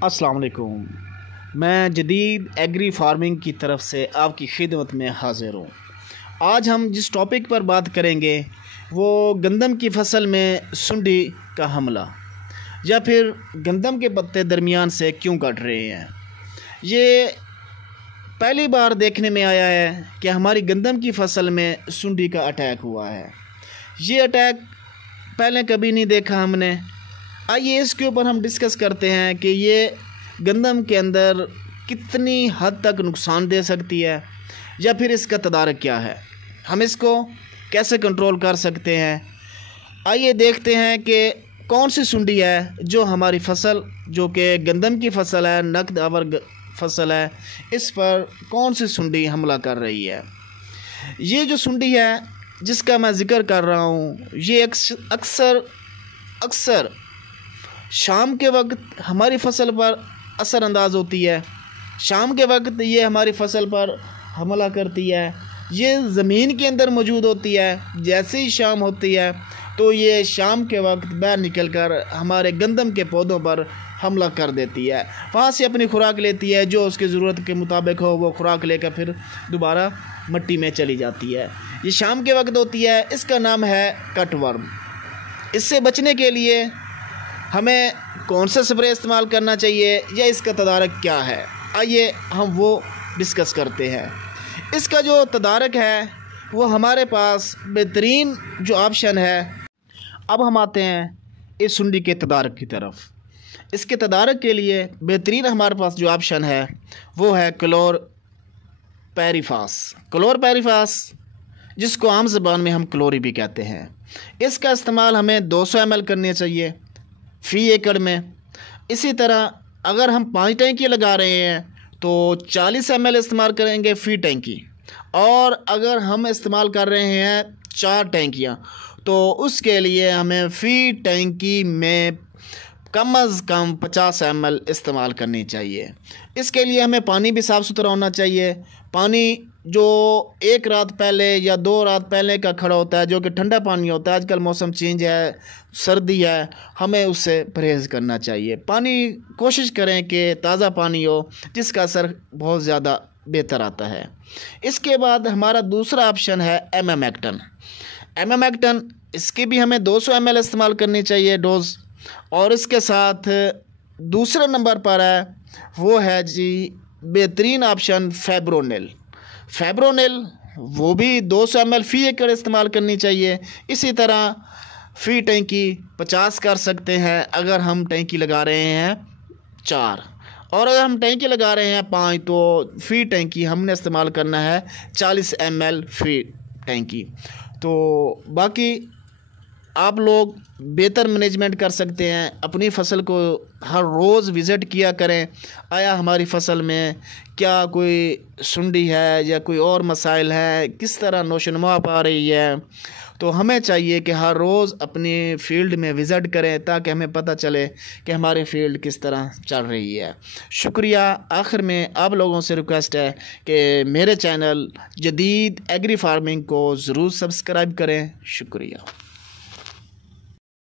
अस्सलाम वालेकुम। मैं जदीद एग्री फार्मिंग की तरफ से आपकी खिदमत में हाज़िर हूँ। आज हम जिस टॉपिक पर बात करेंगे वो गंदम की फसल में सुंडी का हमला या फिर गंदम के पत्ते दरमियान से क्यों कट रहे हैं। ये पहली बार देखने में आया है कि हमारी गंदम की फसल में सुंडी का अटैक हुआ है। ये अटैक पहले कभी नहीं देखा हमने। आइए इसके ऊपर हम डिस्कस करते हैं कि ये गंदम के अंदर कितनी हद तक नुकसान दे सकती है या फिर इसका तदारक क्या है, हम इसको कैसे कंट्रोल कर सकते हैं। आइए देखते हैं कि कौन सी सुंडी है जो हमारी फसल, जो कि गंदम की फसल है, नकद आवर फसल है, इस पर कौन सी सुंडी हमला कर रही है। ये जो सुंडी है जिसका मैं ज़िक्र कर रहा हूँ, ये अक्सर शाम के वक्त हमारी फसल पर असरअंदाज होती है। शाम के वक्त ये हमारी फसल पर हमला करती है। ये ज़मीन के अंदर मौजूद होती है। जैसे ही शाम होती है तो ये शाम के वक्त बाहर निकलकर हमारे गंदम के पौधों पर हमला कर देती है। वहाँ से अपनी खुराक लेती है, जो उसकी ज़रूरत के मुताबिक हो वो खुराक लेकर फिर दोबारा मिट्टी में चली जाती है। ये शाम के वक्त होती है। इसका नाम है कटवर्म। इससे बचने के लिए हमें कौन सा स्प्रे इस्तेमाल करना चाहिए या इसका तदारक क्या है, आइए हम वो डिस्कस करते हैं। इसका जो तदारक है वो हमारे पास बेहतरीन जो ऑप्शन है। अब हम आते हैं इस सुंडी के तदारक की तरफ। इसके तदारक के लिए बेहतरीन हमारे पास जो ऑप्शन है वो है क्लोरपैरीफास, जिसको आम ज़बान में हम क्लोरी भी कहते हैं। इसका इस्तेमाल हमें 200 ml करनी चाहिए फ़ी एकड़ में। इसी तरह अगर हम 5 टैंकी लगा रहे हैं तो 40 ml इस्तेमाल करेंगे फ़ी टैंकी, और अगर हम इस्तेमाल कर रहे हैं 4 टैंकियाँ तो उसके लिए हमें फ़ी टैंकी में कम अज़ कम 50 ml इस्तेमाल करनी चाहिए। इसके लिए हमें पानी भी साफ़ सुथरा होना चाहिए। पानी जो 1 रात पहले या 2 रात पहले का खड़ा होता है, जो कि ठंडा पानी होता है, आजकल मौसम चेंज है, सर्दी है, हमें उससे परहेज़ करना चाहिए। पानी कोशिश करें कि ताज़ा पानी हो, जिसका असर बहुत ज़्यादा बेहतर आता है। इसके बाद हमारा दूसरा ऑप्शन है एमामेक्टन। इसकी भी हमें 200 ml इस्तेमाल करनी चाहिए डोज़। और इसके साथ दूसरे नंबर पर है वो है जी बेहतरीन ऑप्शन फैब्रोनेल, वो भी 200 ml फ़ी एकड़ इस्तेमाल करनी चाहिए। इसी तरह फ़ी टैंकी 50 कर सकते हैं अगर हम टैंकी लगा रहे हैं 4, और अगर हम टैंकी लगा रहे हैं 5 तो फ़ी टैंकी हमने इस्तेमाल करना है 40 ml फ़ी टैंकी। तो बाकी आप लोग बेहतर मैनेजमेंट कर सकते हैं। अपनी फसल को हर रोज़ विज़िट किया करें, आया हमारी फसल में क्या कोई सुंडी है या कोई और मसाइल है, किस तरह नोशनुमा पा रही है। तो हमें चाहिए कि हर रोज़ अपनी फ़ील्ड में विज़िट करें ताकि हमें पता चले कि हमारी फ़ील्ड किस तरह चल रही है। शुक्रिया। आखिर में आप लोगों से रिक्वेस्ट है कि मेरे चैनल जदीद एग्री फार्मिंग को ज़रूर सब्सक्राइब करें। शुक्रिया।